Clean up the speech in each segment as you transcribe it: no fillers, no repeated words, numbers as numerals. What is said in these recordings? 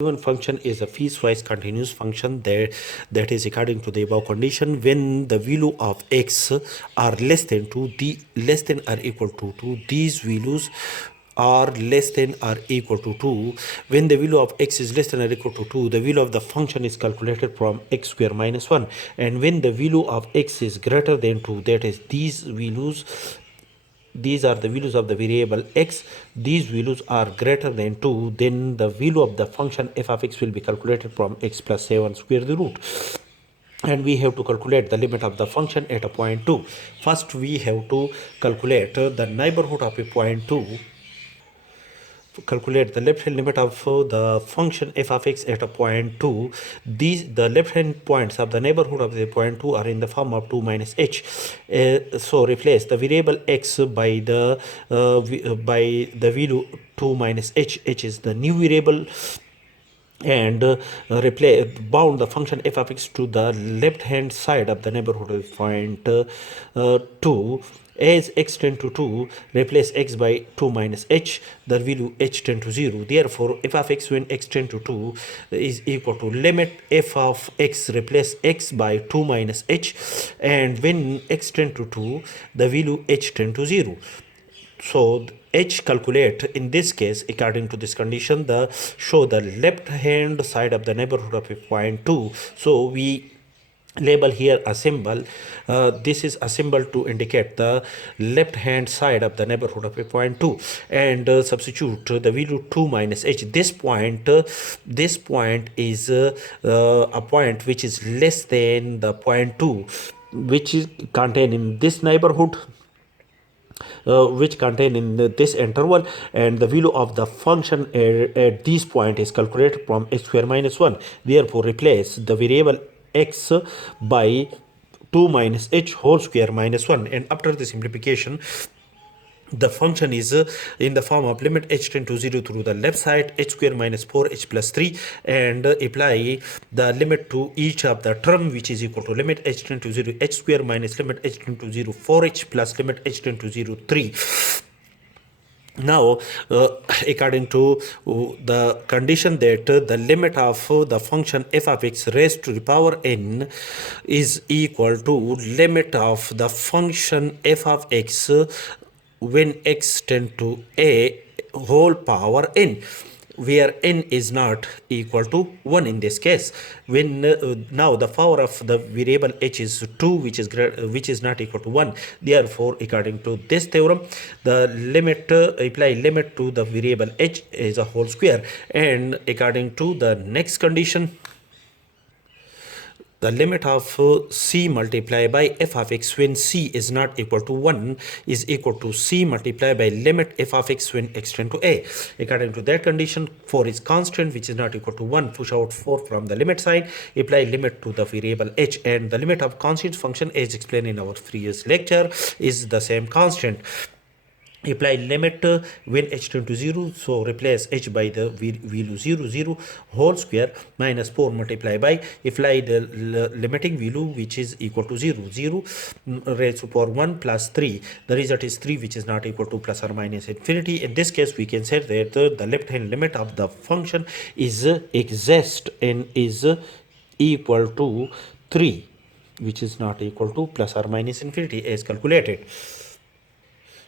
Given function is a piecewise continuous function that is according to the above condition when the value of x are less than 2, the less than or equal to 2, these values are less than or equal to 2. When the value of x is less than or equal to 2, the value of the function is calculated from x square minus 1. And when the value of x is greater than 2, that is these are the values of the variable x, these values are greater than 2, then the value of the function f of x will be calculated from x plus 7 square the root. And we have to calculate the limit of the function at a point 2. First we have to calculate the neighborhood of a point 2. Calculate the left hand limit of the function f of x at a point 2. The left hand points of the neighborhood of the point 2 are in the form of 2 minus h. So replace the variable x by the value 2 minus h. H is the new variable, and bound the function f of x to the left hand side of the neighborhood of point 2. As x tend to 2, replace x by 2 minus h, the value h tend to 0. Therefore, f of x when x tend to 2 is equal to limit f of x, replace x by 2 minus h, and when x tend to 2, the value h tend to 0. So h calculate in this case according to this condition the show the left hand side of the neighborhood of a point 2. So we label here a symbol. This is a symbol to indicate the left hand side of the neighborhood of a point 2, and substitute the value 2 minus h. This point is a point which is less than the point 2, which is contained in this neighborhood, which contain in this interval, and the value of the function at this point is calculated from x square minus 1. Therefore replace the variable x by 2 minus h whole square minus 1, and after the simplification the function is in the form of limit h tend to 0 through the left side h square minus 4h plus 3, and apply the limit to each of the term, which is equal to limit h tend to 0 h square minus limit h tend to 0 4h plus limit h tend to 0 3. Now according to the condition that the limit of the function f of x raised to the power n is equal to limit of the function f of x when x tend to a whole power n, where n is not equal to 1 in this case. When now the power of the variable h is 2, which is not equal to 1. Therefore according to this theorem the limit apply limit to the variable h is a whole square, and according to the next condition the limit of c multiplied by f of x when c is not equal to 1 is equal to c multiplied by limit f of x when x tend to a. According to that condition, 4 is constant which is not equal to 1. Push out 4 from the limit side, apply limit to the variable h, and the limit of constant function as explained in our previous lecture is the same constant. Apply limit when h tend to 0, so replace h by the value 0 0 whole square minus 4 multiplied by apply the limiting value which is equal to 0 0 raised to power 1 plus 3. The result is 3, which is not equal to plus or minus infinity. In this case we can say that the left hand limit of the function is exist and is equal to 3, which is not equal to plus or minus infinity as calculated.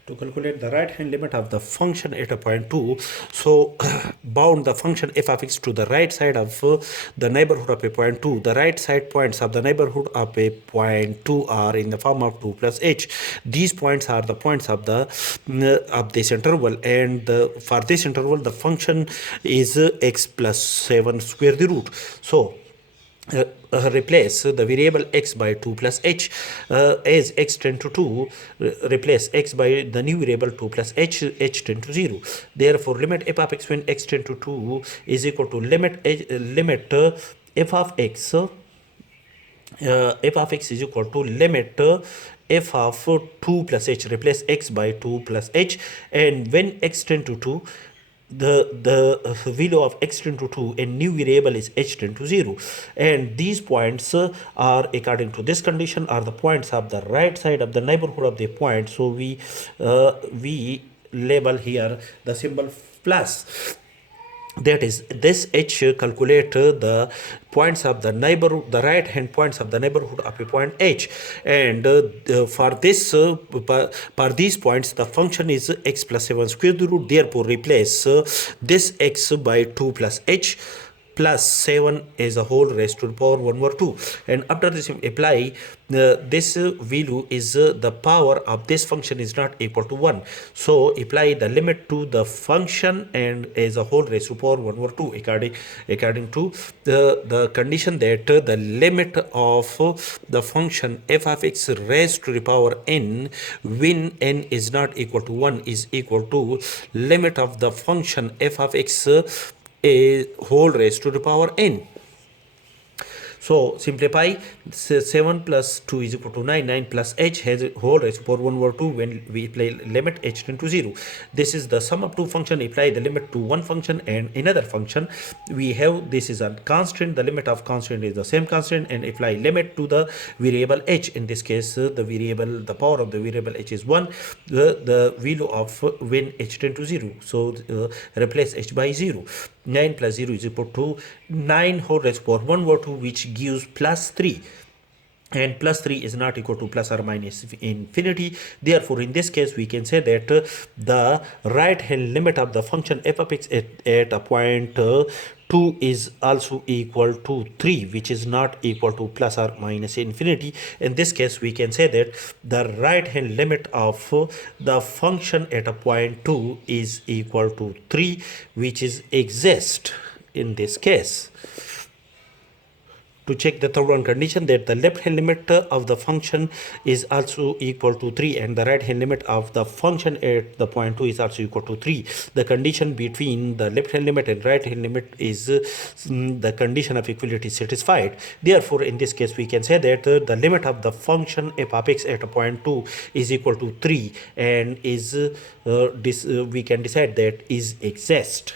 To calculate the right hand limit of the function at a point 2, so bound the function f of x to the right side of the neighborhood of a point 2. The right side points of the neighborhood of a point 2 are in the form of 2 plus h. These points are the points of the of this interval, and for this interval the function is x plus 7 square the root. So replace the variable x by 2 plus h. As x tend to 2, replace x by the new variable 2 plus h, h tend to 0. Therefore limit f of x when x tend to 2 is equal to limit f of x f of x is equal to limit f of 2 plus h, replace x by 2 plus h, and when x tend to 2 the value of x tend to 2 and new variable is h tend to 0, and these points are according to this condition are the points of the right side of the neighborhood of the point. So we label here the symbol plus. that is this h calculate the points of the neighborhood, the right hand points of the neighborhood of a point h, and for this for these points the function is x plus 7 square root. Therefore replace this x by 2 plus h plus 7 is a whole raised to the power 1 over 2, and after this apply this value is the power of this function is not equal to 1, so apply the limit to the function and as a whole raised to power 1 over 2 according to the condition that the limit of the function f of x raised to the power n when n is not equal to 1 is equal to limit of the function f of x a whole raised to the power n. So simplify 7 plus 2 is equal to 9. 9 plus h has a whole raised to power 1 over 2 when we apply limit h tend to 0. This is the sum of two function. Apply the limit to one function and another function. We have this is a constant. The limit of constant is the same constant, and apply limit to the variable h. In this case, the power of the variable h is 1. The value of when h tend to 0. So replace h by 0. 9 plus 0 is equal to 9 whole raised to power 1 over 2, which gives plus 3, and plus 3 is not equal to plus or minus infinity. Therefore in this case we can say that the right hand limit of the function f of x at a point 2 is also equal to 3, which is not equal to plus or minus infinity. In this case we can say that the right hand limit of the function at a point 2 is equal to 3, which is exist in this case. To check the third one condition, that the left hand limit of the function is also equal to 3 and the right hand limit of the function at the point 2 is also equal to 3. The condition between the left hand limit and right hand limit is the condition of equality satisfied. Therefore in this case we can say that the limit of the function f of x at a point 2 is equal to 3 and is we can decide that is exist.